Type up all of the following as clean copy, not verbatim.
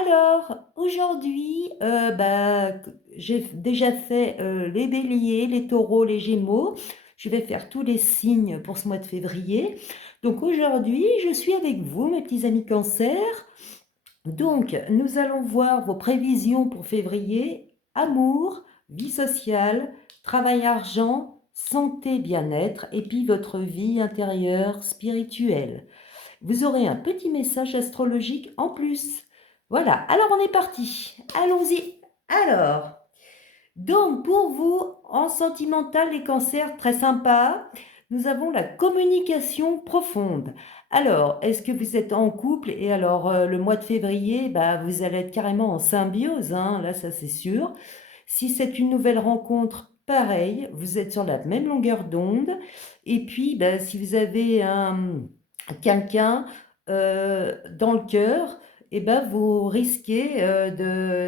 Alors, aujourd'hui, j'ai déjà fait, les béliers, les taureaux, les gémeaux. Je vais faire tous les signes pour ce mois de février. Donc aujourd'hui, je suis avec vous, mes petits amis Cancer. Donc, nous allons voir vos prévisions pour février: amour, vie sociale, travail, argent, santé, bien-être et puis votre vie intérieure spirituelle. Vous aurez un petit message astrologique en plus. Voilà, alors on est parti. Allons-y. Alors, donc pour vous, en sentimental, les cancers, très sympa, nous avons la communication profonde. Alors, est-ce que vous êtes en couple? Et alors, le mois de février, bah, vous allez être carrément en symbiose, hein, là, ça c'est sûr. Si c'est une nouvelle rencontre, pareil, vous êtes sur la même longueur d'onde. Et puis, bah, si vous avez quelqu'un dans le cœur, et ben, vous risquez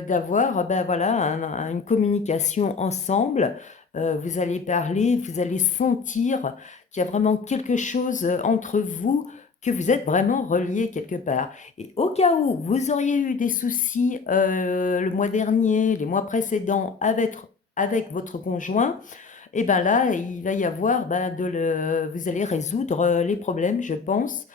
d'avoir ben, voilà, une communication ensemble. Vous allez parler, vous allez sentir qu'il y a vraiment quelque chose entre vous, que vous êtes vraiment reliés quelque part. Et au cas où vous auriez eu des soucis le mois dernier, les mois précédents avec votre conjoint, et ben là, il va y avoir, vous allez résoudre les problèmes, je pense,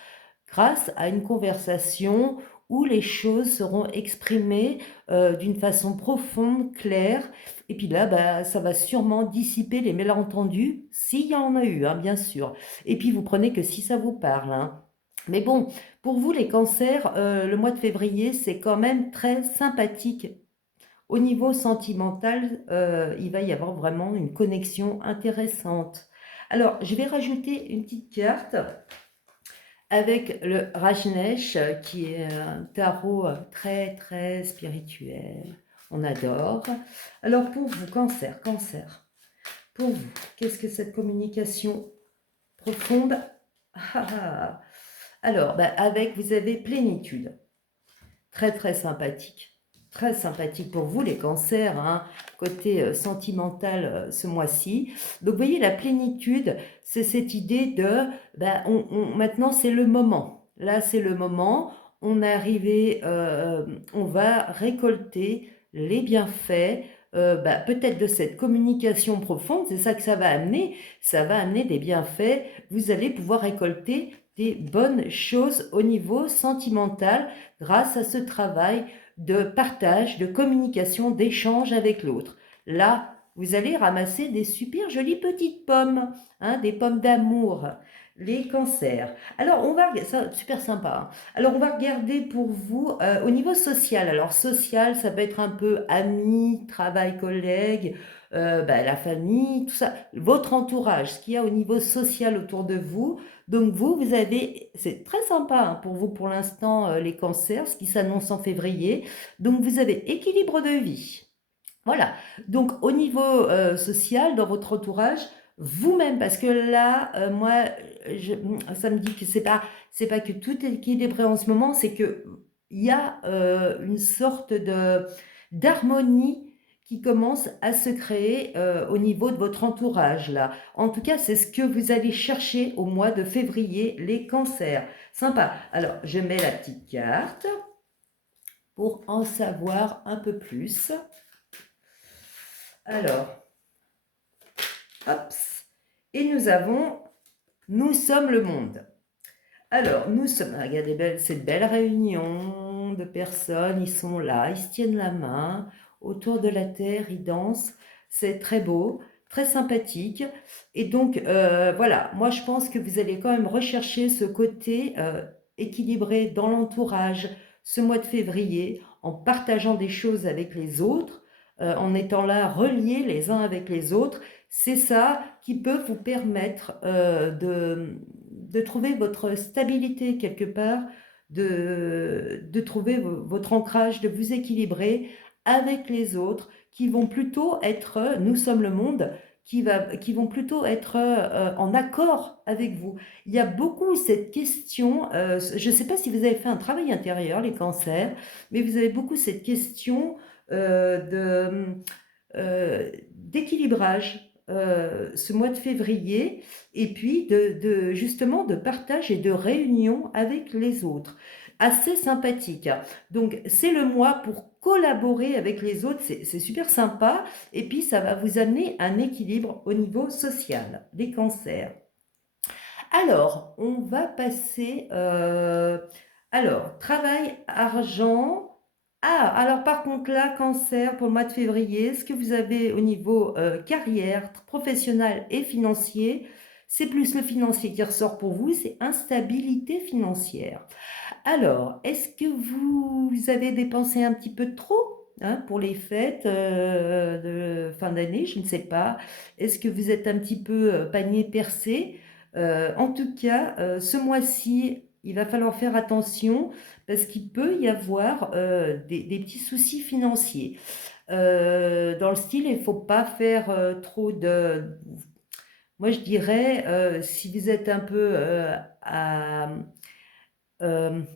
grâce à une conversation où les choses seront exprimées d'une façon profonde, claire. Et puis là, bah, ça va sûrement dissiper les malentendus, s'il y en a eu, hein, bien sûr. Et puis vous prenez que si ça vous parle, hein. Mais bon, pour vous, les cancers, le mois de février, c'est quand même très sympathique. Au niveau sentimental, il va y avoir vraiment une connexion intéressante. Alors, je vais rajouter une petite carte avec le Rajneesh, qui est un tarot très, très spirituel. On adore. Alors, pour vous, cancer, pour vous, qu'est-ce que cette communication profonde? Ah, ah. Alors, avec, vous avez plénitude. Très, très sympathique. Très sympathique pour vous, les cancers, hein, côté sentimental ce mois-ci. Donc, vous voyez, la plénitude, c'est cette idée de, maintenant, c'est le moment. Là, c'est le moment. On est arrivé, on va récolter les bienfaits, peut-être de cette communication profonde. C'est ça que ça va amener. Ça va amener des bienfaits. Vous allez pouvoir récolter des bonnes choses au niveau sentimental grâce à ce travail de partage, de communication, d'échange avec l'autre. Là, vous allez ramasser des super jolies petites pommes, hein, des pommes d'amour, les cancers. Alors, on va, ça, super sympa, hein. Alors, on va regarder pour vous au niveau social. Alors, social, ça peut être un peu amis, travail, collègues, la famille, tout ça, votre entourage, ce qu'il y a au niveau social autour de vous. Donc vous avez, c'est très sympa hein, pour vous pour l'instant, les cancers, ce qui s'annonce en février. Donc vous avez équilibre de vie. Voilà. Donc au niveau social, dans votre entourage, vous-même, parce que là, moi, ça me dit que c'est pas que tout est équilibré en ce moment, c'est que il y a une sorte de d'harmonie qui commence à se créer au niveau de votre entourage là. En tout cas, c'est ce que vous allez chercher au mois de février, les cancers. Sympa. Alors, je mets la petite carte pour en savoir un peu plus. Alors, hop, et nous avons, nous sommes le monde. Alors, nous sommes, regardez cette belle réunion de personnes, ils sont là, ils se tiennent la main, autour de la terre, ils dansent, c'est très beau, très sympathique. Et donc, voilà, moi je pense que vous allez quand même rechercher ce côté équilibré dans l'entourage ce mois de février, en partageant des choses avec les autres, en étant là reliés les uns avec les autres. C'est ça qui peut vous permettre de trouver votre stabilité quelque part, de trouver votre ancrage, de vous équilibrer avec les autres qui vont plutôt être, nous sommes le monde, qui vont plutôt être en accord avec vous. Il y a beaucoup cette question, je ne sais pas si vous avez fait un travail intérieur, les cancers, mais vous avez beaucoup cette question d'équilibrage ce mois de février, et puis justement de partage et de réunion avec les autres. Assez sympathique, hein. Donc, c'est le mois pour collaborer avec les autres, c'est super sympa. Et puis, ça va vous amener un équilibre au niveau social, des cancers. Alors, on va passer. Alors, travail, argent. Ah, alors par contre, là, cancer pour le mois de février, ce que vous avez au niveau carrière, professionnel et financier, c'est plus le financier qui ressort pour vous, c'est instabilité financière. Alors, est-ce que vous avez dépensé un petit peu trop, hein, pour les fêtes de fin d'année? Je ne sais pas. Est-ce que vous êtes un petit peu panier percé? En tout cas, ce mois-ci, il va falloir faire attention parce qu'il peut y avoir des petits soucis financiers. Dans le style, il ne faut pas faire trop de... Moi, je dirais, si vous êtes un peu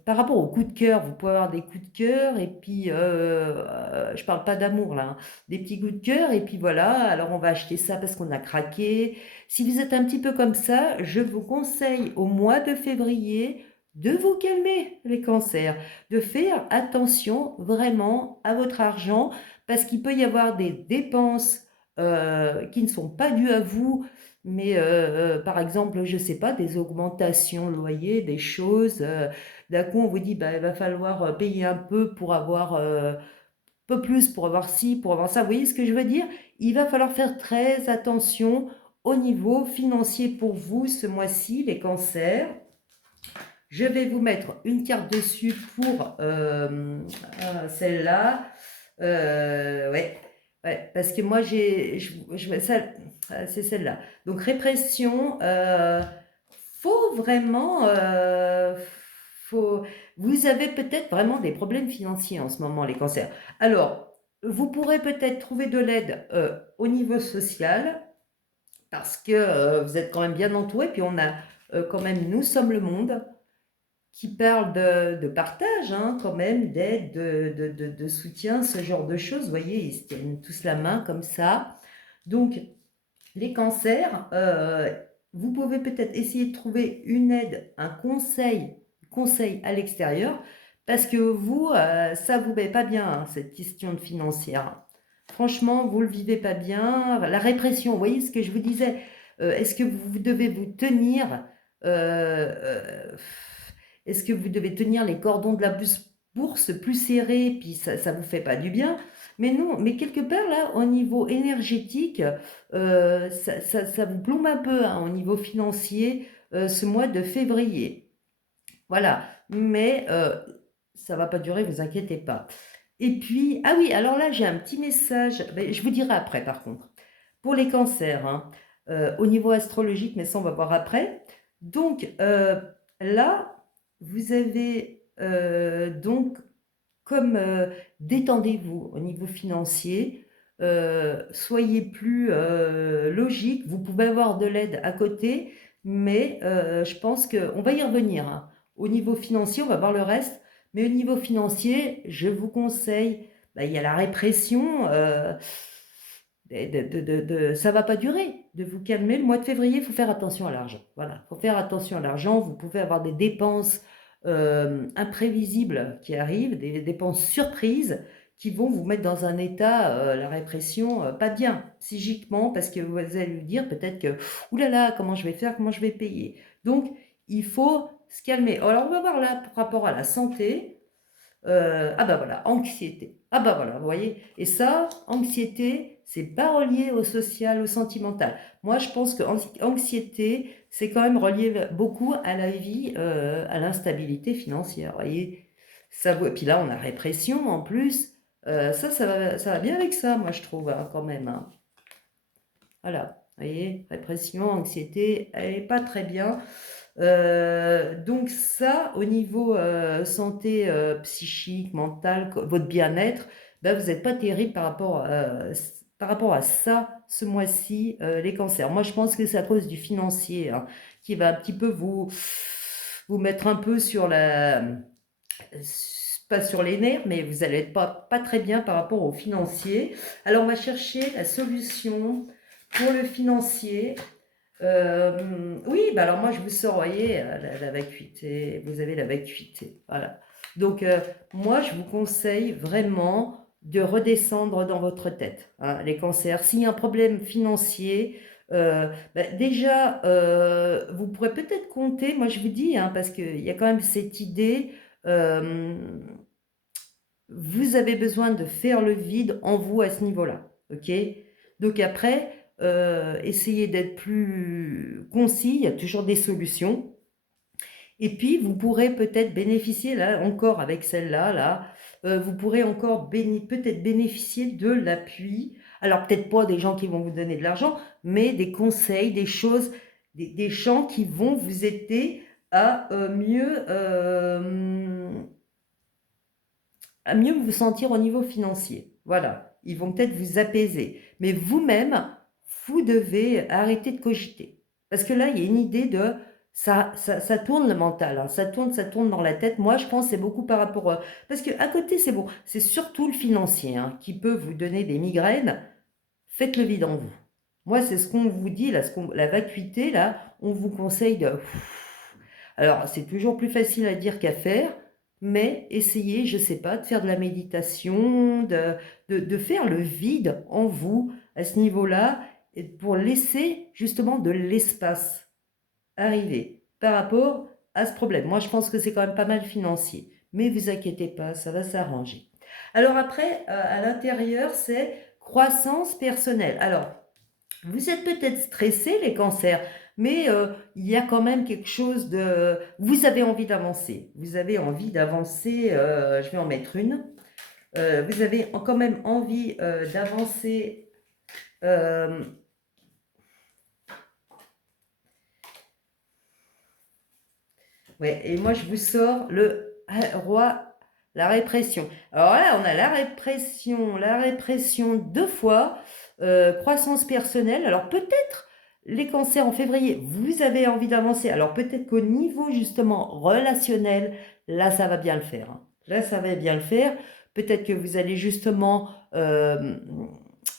par rapport aux coups de cœur, vous pouvez avoir des coups de cœur et puis, je parle pas d'amour là, hein, des petits coups de cœur et puis voilà, alors on va acheter ça parce qu'on a craqué. Si vous êtes un petit peu comme ça, je vous conseille au mois de février de vous calmer les cancers, de faire attention vraiment à votre argent parce qu'il peut y avoir des dépenses qui ne sont pas dues à vous, mais par exemple, je ne sais pas, des augmentations de loyer, des choses. D'un coup, on vous dit, bah, il va falloir payer un peu pour avoir peu plus, pour avoir ci, pour avoir ça. Vous voyez ce que je veux dire? Il va falloir faire très attention au niveau financier pour vous ce mois-ci, les cancers. Je vais vous mettre une carte dessus pour celle-là. Ouais, ouais, parce que moi, c'est celle-là. Donc, répression, faut vraiment, faut, vous avez peut-être vraiment des problèmes financiers en ce moment, les cancers. Alors, vous pourrez peut-être trouver de l'aide au niveau social, parce que vous êtes quand même bien entouré, puis on a quand même, nous sommes le monde qui parle de partage, hein, quand même, d'aide, de soutien, ce genre de choses. Vous voyez, ils se tiennent tous la main comme ça. Donc, les cancers, vous pouvez peut-être essayer de trouver une aide, un conseil à l'extérieur, parce que vous, ça vous met pas bien, hein, cette question de financière. Franchement, vous le vivez pas bien. La répression, vous voyez ce que je vous disais. Est-ce que vous devez vous tenir euh, euh, est-ce que vous devez tenir les cordons de la bourse plus serrés, puis ça vous fait pas du bien? Mais non, mais quelque part là, au niveau énergétique, ça vous plombe un peu, hein, au niveau financier ce mois de février. Voilà, mais ça va pas durer, vous inquiétez pas. Et puis, ah oui, alors là, j'ai un petit message, ben, je vous dirai après par contre, pour les cancers, hein, au niveau astrologique, mais ça, on va voir après. Donc, là, vous avez donc comme détendez-vous au niveau financier, soyez plus logique, vous pouvez avoir de l'aide à côté, mais je pense qu'on va y revenir, hein. Au niveau financier, on va voir le reste, mais au niveau financier, je vous conseille, bah, il y a la répression, ça va pas durer, de vous calmer. Le mois de février, il faut faire attention à l'argent. Voilà, il faut faire attention à l'argent. Vous pouvez avoir des dépenses imprévisibles qui arrivent, des dépenses surprises qui vont vous mettre dans un état, la répression, pas bien psychiquement, parce que vous allez lui dire peut-être que, oulala, comment je vais faire, comment je vais payer. Donc, il faut se calmer. Alors, on va voir là, par rapport à la santé. Ah bah voilà, anxiété. Ah bah voilà, vous voyez. Et ça, anxiété, c'est pas relié au social, au sentimental. Moi, je pense que anxiété, c'est quand même relié beaucoup à la vie, à l'instabilité financière. Vous voyez. Et puis là, on a répression en plus. Ça va bien avec ça, moi, je trouve, hein, quand même, hein. Voilà, vous voyez, répression, anxiété, elle n'est pas très bien. Donc ça, au niveau santé psychique, mentale, votre bien-être, ben, vous n'êtes pas terrible par rapport à ça ce mois-ci, les cancers. Moi, je pense que c'est à cause du financier, hein, qui va un petit peu vous mettre un peu sur pas sur les nerfs, mais vous allez être pas très bien par rapport au financier. Alors, on va chercher la solution Pour le financier, oui, bah alors moi je vous sors, vous voyez, la vacuité, vous avez la vacuité, voilà. Donc moi je vous conseille vraiment de redescendre dans votre tête, hein, les cancers. S'il y a un problème financier, bah, déjà, vous pourrez peut-être compter, moi je vous dis, hein, parce qu'il y a quand même cette idée, euh, vous avez besoin de faire le vide en vous à ce niveau-là, ok? Donc après, essayez d'être plus concis, il y a toujours des solutions. Et puis, vous pourrez peut-être bénéficier, là encore avec celle-là, là, vous pourrez encore peut-être bénéficier de l'appui. Alors peut-être pas des gens qui vont vous donner de l'argent, mais des conseils, des choses, des gens qui vont vous aider à mieux vous sentir au niveau financier. Voilà, ils vont peut-être vous apaiser. Mais vous-même, vous devez arrêter de cogiter. Parce que là, il y a une idée de... Ça tourne le mental, hein. Ça tourne dans la tête. Moi, je pense que c'est beaucoup par rapport... parce qu'à côté, c'est bon. C'est surtout le financier, hein, qui peut vous donner des migraines. Faites le vide en vous. Moi, c'est ce qu'on vous dit, là, la vacuité, là, on vous conseille de... Alors, c'est toujours plus facile à dire qu'à faire, mais essayez, je ne sais pas, de faire de la méditation, de faire le vide en vous à ce niveau-là, et pour laisser justement de l'espace arriver par rapport à ce problème. Moi, je pense que c'est quand même pas mal financier, mais vous inquiétez pas, ça va s'arranger. Alors après, à l'intérieur, c'est croissance personnelle. Alors, vous êtes peut-être stressé, les cancers, mais il y a quand même quelque chose de... Vous avez envie d'avancer. Vous avez envie d'avancer, je vais en mettre une. Vous avez quand même envie d'avancer. Ouais, et moi, je vous sors le roi, la répression. Alors là, on a la répression deux fois, croissance personnelle. Alors peut-être les cancers en février, vous avez envie d'avancer. Alors peut-être qu'au niveau justement relationnel, là, ça va bien le faire, hein. Là, ça va bien le faire. Peut-être que vous allez justement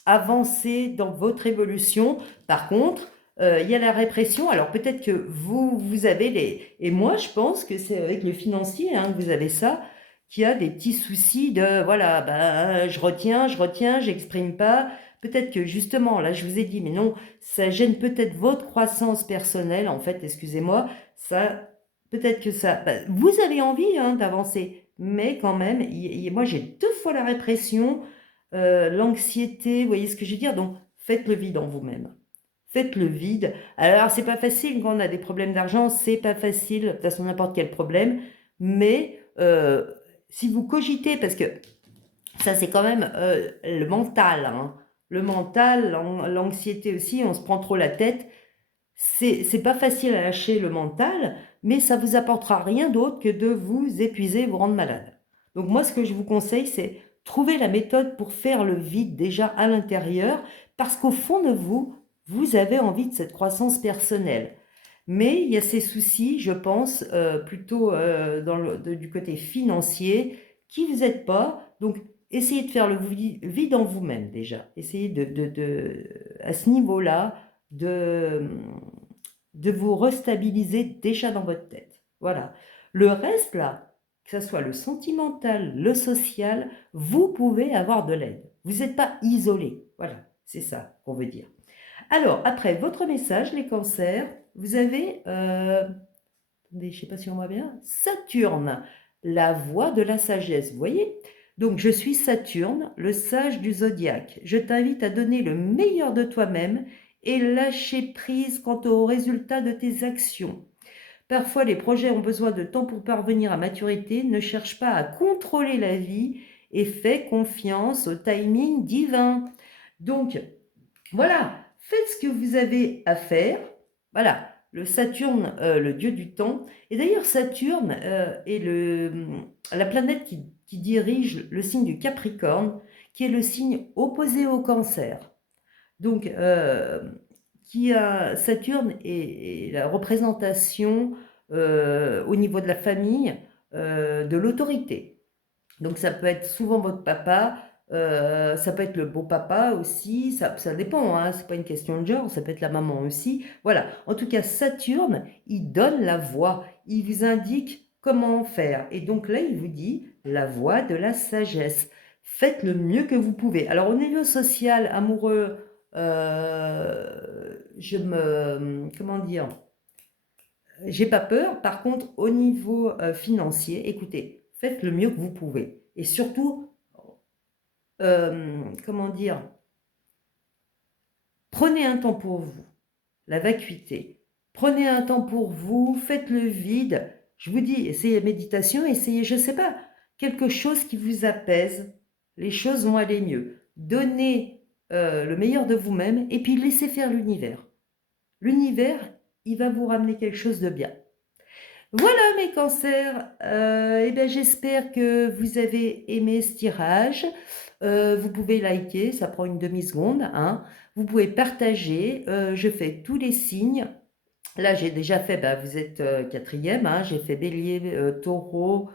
avancer dans votre évolution. Par contre, il y a la répression. Alors peut-être que vous avez les... Et moi, je pense que c'est avec le financier, hein, que vous avez ça, qu'il y a des petits soucis de, voilà, ben, je retiens, j'exprime pas. Peut-être que justement, là, je vous ai dit, mais non, ça gêne peut-être votre croissance personnelle, en fait, excusez-moi, ça, peut-être que ça... ben, vous avez envie, hein, d'avancer, mais quand même, moi, j'ai deux fois la répression, l'anxiété, vous voyez ce que je veux dire? Donc, faites le vide en vous-même. Faites le vide. Alors, c'est pas facile quand on a des problèmes d'argent, c'est pas facile, de toute façon, n'importe quel problème, mais si vous cogitez, parce que ça, c'est quand même le mental, hein. Le mental, l'anxiété aussi, on se prend trop la tête. C'est pas facile à lâcher le mental, mais ça vous apportera rien d'autre que de vous épuiser, vous rendre malade. Donc moi, ce que je vous conseille, c'est trouver la méthode pour faire le vide déjà à l'intérieur, parce qu'au fond de vous, vous avez envie de cette croissance personnelle. Mais il y a ces soucis, je pense, plutôt du côté financier, qui ne vous aident pas. Donc, essayez de faire le vide en vous-même déjà. Essayez à ce niveau-là de, de vous restabiliser déjà dans votre tête. Voilà. Le reste, là, que ce soit le sentimental, le social, vous pouvez avoir de l'aide. Vous n'êtes pas isolé. Voilà, c'est ça qu'on veut dire. Alors, après votre message, les cancers, vous avez, attendez, je ne sais pas si on voit bien, Saturne, la voie de la sagesse, vous voyez? Donc, je suis Saturne, le sage du zodiaque. Je t'invite à donner le meilleur de toi-même et lâcher prise quant aux résultats de tes actions. Parfois, les projets ont besoin de temps pour parvenir à maturité. Ne cherche pas à contrôler la vie et fais confiance au timing divin. Donc, voilà, faites ce que vous avez à faire. Voilà, le Saturne, le dieu du temps. Et d'ailleurs, Saturne est la planète qui dirige le signe du Capricorne, qui est le signe opposé au Cancer. Donc, Saturne est la représentation au niveau de la famille de l'autorité. Donc, ça peut être souvent votre papa, Ça peut être le beau papa aussi, ça dépend, hein, c'est pas une question de genre, ça peut être la maman aussi. Voilà. En tout cas, Saturne, il donne la voie, il vous indique comment faire. Et donc là, il vous dit la voie de la sagesse. Faites le mieux que vous pouvez. Alors, au niveau social, amoureux, comment dire, j'ai pas peur. Par contre, au niveau financier, écoutez, faites le mieux que vous pouvez. Et surtout, comment dire, prenez un temps pour vous, la vacuité. Prenez un temps pour vous, faites le vide. Je vous dis, essayez la méditation, essayez, je ne sais pas, quelque chose qui vous apaise. Les choses vont aller mieux. Donnez le meilleur de vous-même et puis laissez faire l'univers. L'univers, il va vous ramener quelque chose de bien. Voilà mes cancers, eh bien, j'espère que vous avez aimé ce tirage. Vous pouvez liker, ça prend une demi-seconde, hein. Vous pouvez partager, je fais tous les signes. Là, j'ai déjà fait, bah, vous êtes quatrième, hein, j'ai fait Bélier, Taureau,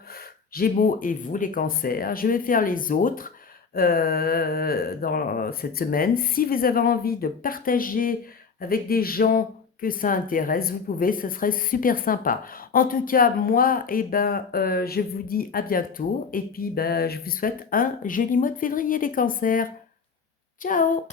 Gémeaux et vous les cancers. Je vais faire les autres dans cette semaine. Si vous avez envie de partager avec des gens que ça intéresse, vous pouvez, ce serait super sympa. En tout cas, moi, eh ben, je vous dis à bientôt et puis ben, je vous souhaite un joli mois de février les cancers. Ciao!